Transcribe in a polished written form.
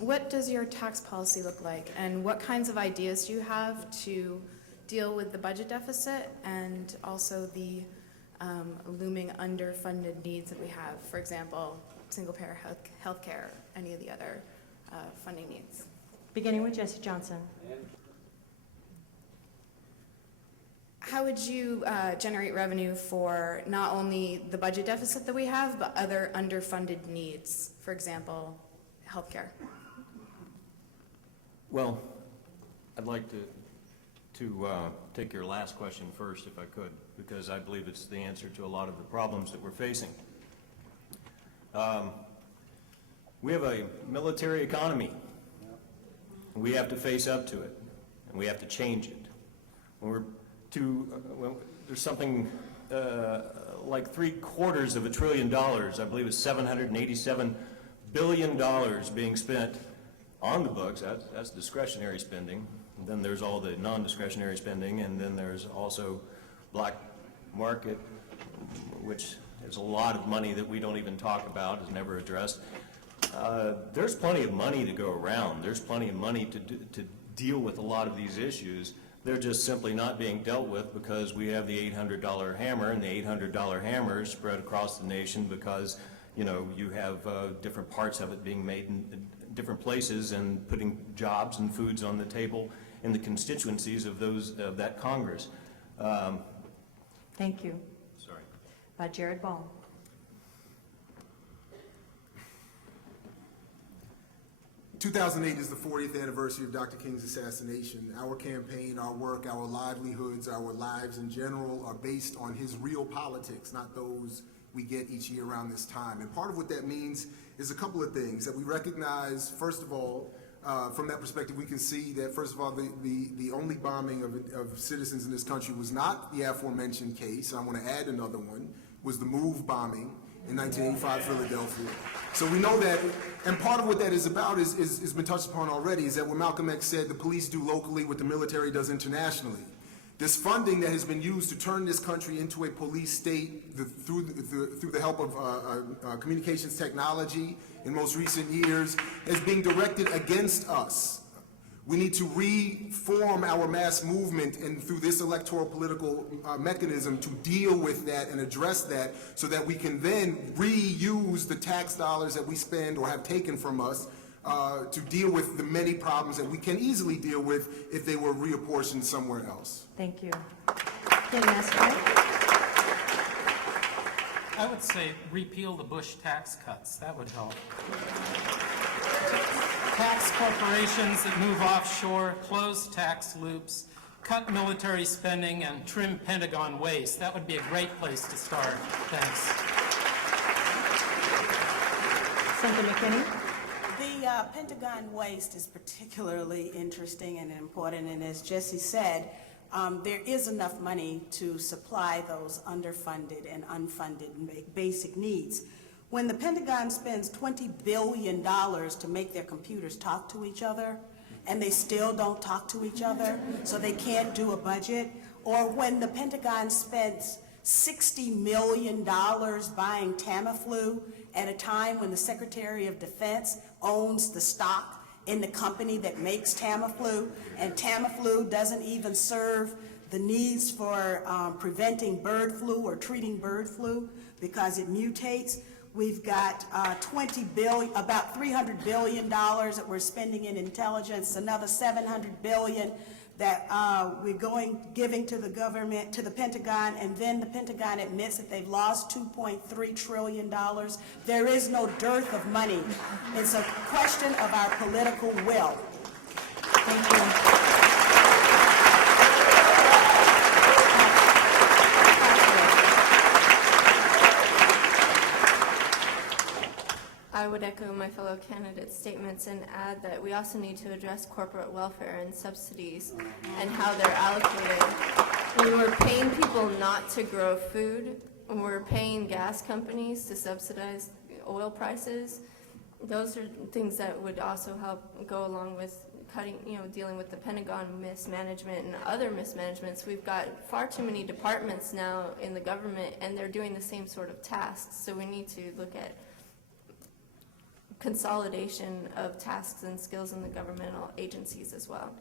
What does your tax policy look like, and what kinds of ideas do you have to deal with the budget deficit and also the looming underfunded needs that we have? For example, single-payer health care, any of the other funding needs. Beginning with Jesse Johnson. How would you generate revenue for not only the budget deficit that we have, but other underfunded needs, for example, healthcare? Well, I'd like to take your last question first, if I could, because I believe it's the answer to a lot of the problems that we're facing. We have a military economy. We have to face up to it, and we have to change it. When there's something like $750 billion, I believe it's $787 billion being spent on the books. That's discretionary spending. And then there's all the non-discretionary spending, and then there's also black market, which is a lot of money that we don't even talk about, is never addressed. There's plenty of money to go around. There's plenty of money to deal with a lot of these issues. They're just simply not being dealt with because we have the $800 hammer, and the $800 hammer is spread across the nation because, you know, you have different parts of it being made in different places and putting jobs and foods on the table in the constituencies of that Congress. Thank you. Sorry. Jared Ball. (2008) is the 40th anniversary of Dr. King's assassination. Our campaign, our work, our livelihoods, our lives in general are based on his real politics, not those we get each year around this time. And part of what that means is a couple of things that we recognize. First of all, from that perspective, we can see that, first of all, the only bombing of citizens in this country was not the aforementioned case. I want to add another one, was the MOVE bombing in 1985 Philadelphia. So we know that, and part of what that is about is been touched upon already, is that what Malcolm X said, the police do locally what the military does internationally. This funding that has been used to turn this country into a police state through the help of communications technology in most recent years is being directed against us. We need to reform our mass movement and through this electoral political mechanism to deal with that and address that so that we can then reuse the tax dollars that we spend or have taken from us to deal with the many problems that we can easily deal with if they were reapportioned somewhere else. Thank you. Okay, Nestor. I would say repeal the Bush tax cuts. That would help. Tax corporations that move offshore, close tax loops, cut military spending, and trim Pentagon waste. That would be a great place to start. Thanks. Senator McKinney. The Pentagon waste is particularly interesting and important, and as Jesse said, there is enough money to supply those underfunded and unfunded basic needs. When the Pentagon spends $20 billion to make their computers talk to each other, and they still don't talk to each other, so they can't do a budget, or when the Pentagon spends $60 million buying Tamiflu at a time when the Secretary of Defense owns the stock in the company that makes Tamiflu, and Tamiflu doesn't even serve the needs for preventing bird flu or treating bird flu because it mutates. We've got about $300 billion that we're spending in intelligence, another $700 billion that we're giving to the government, to the Pentagon, and then the Pentagon admits that they've lost $2.3 trillion. There is no dearth of money. It's a question of our political will. Thank you. I would echo my fellow candidates' statements and add that we also need to address corporate welfare and subsidies and how they're allocated. When we're paying people not to grow food, when we're paying gas companies to subsidize oil prices, those are things that would also help go along with dealing with the Pentagon mismanagement and other mismanagements. We've got far too many departments now in the government, and they're doing the same sort of tasks. So we need to look at consolidation of tasks and skills in the governmental agencies as well.